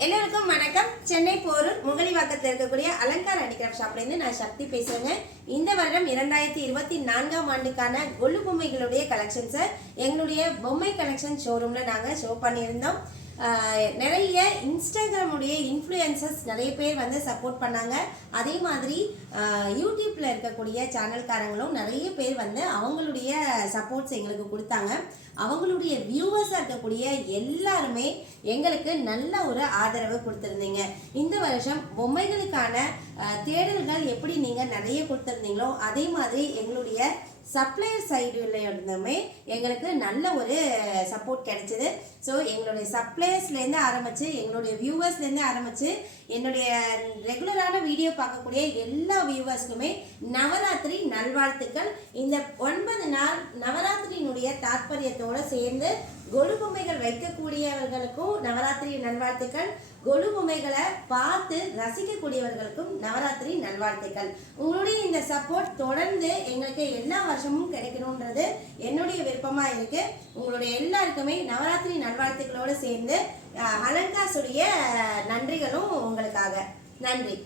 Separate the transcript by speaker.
Speaker 1: él அனைவருக்கும் வணக்கம். சென்னை போரூர் முகலிவாக்கத்தில் இருக்கக்கூடிய அலங்கார் ஹேண்டிகிராஃப்ட் ஷாப்லேருந்து நான் சக்தி பேசுகிறேங்க இந்த வருடம் இரண்டாயிரத்தி இருபத்தி நான்காம் ஆண்டுக்கான கொலு பொம்மைகளுடைய கலெக்ஷன்ஸை எங்களுடைய பொம்மை கலெக்ஷன் ஷோரூமில் நாங்கள் ஷோ பண்ணியிருந்தோம். நிறைய இன்ஸ்டாகிராமுடைய இன்ஃப்ளூயன்சஸ் நிறைய பேர் வந்து சப்போர்ட் பண்ணாங்க. அதே மாதிரி யூடியூப்பில் இருக்கக்கூடிய சேனல்காரங்களும் நிறைய பேர் வந்து அவங்களுடைய சப்போர்ட்ஸ் எங்களுக்கு கொடுத்தாங்க. அவங்களுடைய வியூவர்ஸாக இருக்கக்கூடிய எல்லாருமே எங்களுக்கு நல்ல ஒரு ஆதரவு கொடுத்துருந்தீங்க. இந்த வருஷம் பொம்மைகளுக்கான தேடல்கள் எப்படி நீங்கள் நிறைய கொடுத்துருந்தீங்களோ அதே மாதிரி எங்களுடைய சப்ளையர் சைடுல இருந்துமே எங்களுக்கு நல்ல ஒரு சப்போர்ட் கிடைச்சிது. ஸோ எங்களுடைய சப்ளையர்ஸ்லேருந்து ஆரம்பித்து எங்களுடைய வியூவர்ஸ்லேருந்து ஆரம்பித்து என்னுடைய ரெகுலரான வீடியோ பார்க்கக்கூடிய எல்லா வியூவர்ஸ்க்குமே நவராத்திரி நல்வாழ்த்துக்கள். இந்த ஒன்பது நாள் நவ தாற்பயத்தோடு சேர்ந்து கொலு பொம்மைகள் வைக்கக்கூடியவர்களுக்கும் நவராத்திரி நல்வாழ்த்துக்கள். கொலு பொம்மைகளை பார்த்து ரசிக்கக்கூடியவர்களுக்கும் நவராத்திரி நல்வாழ்த்துக்கள். உங்களுடைய இந்த சப்போர்ட் தொடர்ந்து எங்களுக்கு எல்லா வருஷமும் கிடைக்கணுன்றது என்னுடைய விருப்பமாக இருக்கு. உங்களுடைய எல்லாருக்குமே நவராத்திரி நல்வாழ்த்துக்களோடு சேர்ந்து அலங்காசுடைய நன்றிகளும் உங்களுக்காக. நன்றி.